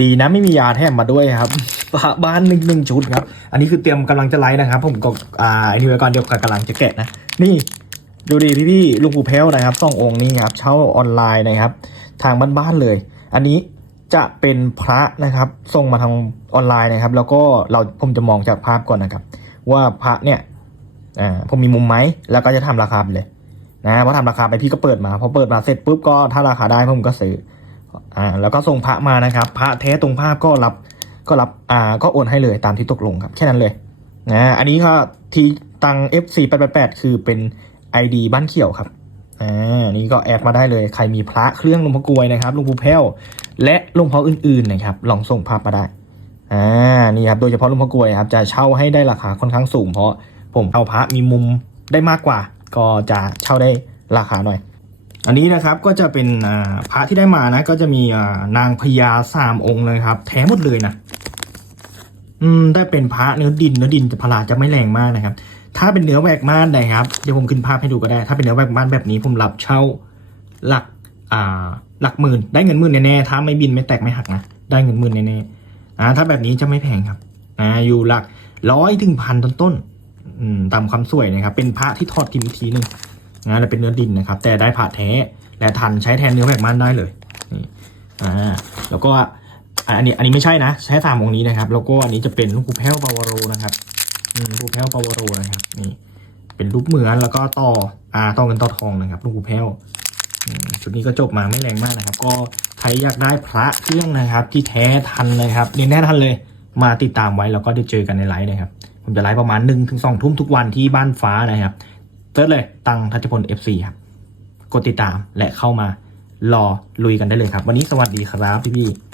ดีนะไม่มียาแถมมาด้วยครับพระบ้านหนึ่งหนึ่งชุดครับ อันนี้คือเตรียมกำลังจะไลฟ์นะครับ ผมก็อ่าอ้นี่ไว้ก่อนเดี๋ยวกำลังจะแกะนะ นี่ดูดิพี่พี่ลุงปู่แพ้วนะครับสององค์นี้ครับเช่าออนไลน์นะครับ ทางบ้านๆเลย อันนี้จะเป็นพระนะครับส่งมาทางออนไลน์นะครับ แล้วก็เราผมจะมองจากภาพก่อนนะครับ ว่าพระเนี่ยอ่าผมมีมุมไหมแล้วก็จะทำราคาไปเลยนะพอทำราคาไปพี่ก็เปิดมาพอเปิดมาเสร็จปุ๊บก็ถ้าราคาได้ผมก็ซื้อ อ่าแล้วก็ส่งพระมานะครับ พระแท้ตรงภาพก็รับก็รับอ่าก็โอนให้เลยตามที่ตกลงครับ แค่นั้นเลยนะอันนี้ก็ที่ตัง F4 8 8 คือเป็น ID บ้านเขียวครับอ่านี่ก็แอดมาได้เลยใครมีพระเครื่องหลวงพ่อกลวยนะครับหลวงปู่แพ้วและหลวงพ่ออื่นๆนะครับลองส่งภาพมาได้อ่านี่ครับโดยเฉพาะหลวงพ่อกลวยครับจะเช่าให้ได้ราคาค่อนข้างสูง เพราะผมเอาพระมีมุมได้มากกว่า ก็จะเช่าได้ราคาหน่อย อันนี้นะครับก็จะเป็นพระที่ได้มานะ ก็จะมีนางพญาสามองค์เลยครับ แท้หมดเลยนะอืมได้เป็นพระเนื้อดินเนื้อดินจะพลาจะไม่แรงมากนะครับ ถ้าเป็นเนื้อแหวกม่านนะครับเดี๋ยวผมขึ้นภาพให้ดูก็ได้ ถ้าเป็นเนื้อแหวกม่านแบบนี้ผมรับเช่าหลักอ่าหลักหมื่น ได้เงินหมื่นแน่ๆถ้าไม่บินไม่แตกไม่หักนะได้เงินหมื่นแน่ๆอ่าถ้าแบบนี้จะไม่แพงครับอ่าอยู่หลักร้อยถึงพันต้นๆอืมตามความสวยนะครับ เป็นพระที่ทอดกินอีกทีหนึ่ง นะแล้วเป็นเนื้อดินนะครับ แต่ได้พระแท้ และทันใช้แทนเนื้อแหวกม่านได้เลยนี่อ่าแล้วก็อันนี้อันนี้ไม่ใช่นะ ใช้สามองนี้นะครับ แล้วก็อันนี้จะเป็นลูกปูแพ้วปาวโรนะครับอืมลูแพ้วปาวโรนะครับนี่เป็นรูปเหมือนแล้วก็ต่ออ่าต่อเงินต่อทองนะครับลูกแพ้วอืมชุดนี้ก็จบมาไม่แรงมากนะครับ ก็ใครอยากได้พระเครื่องนะครับ ที่แท้ทันนะครับเรียนแน่ทันเลยมาติดตามไว้แล้วก็ได้เจอกันในไลฟ์นะครับ ผมจะไลฟ์ประมาณหนึ่งถึงสองทุ่มทุกวันที่บ้านฟ้านะครับ เติร์ดเลยตังทัชพล FC ครับกดติดตามและเข้ามารอลุยกันได้เลยครับ วันนี้สวัสดีครับพี่ๆ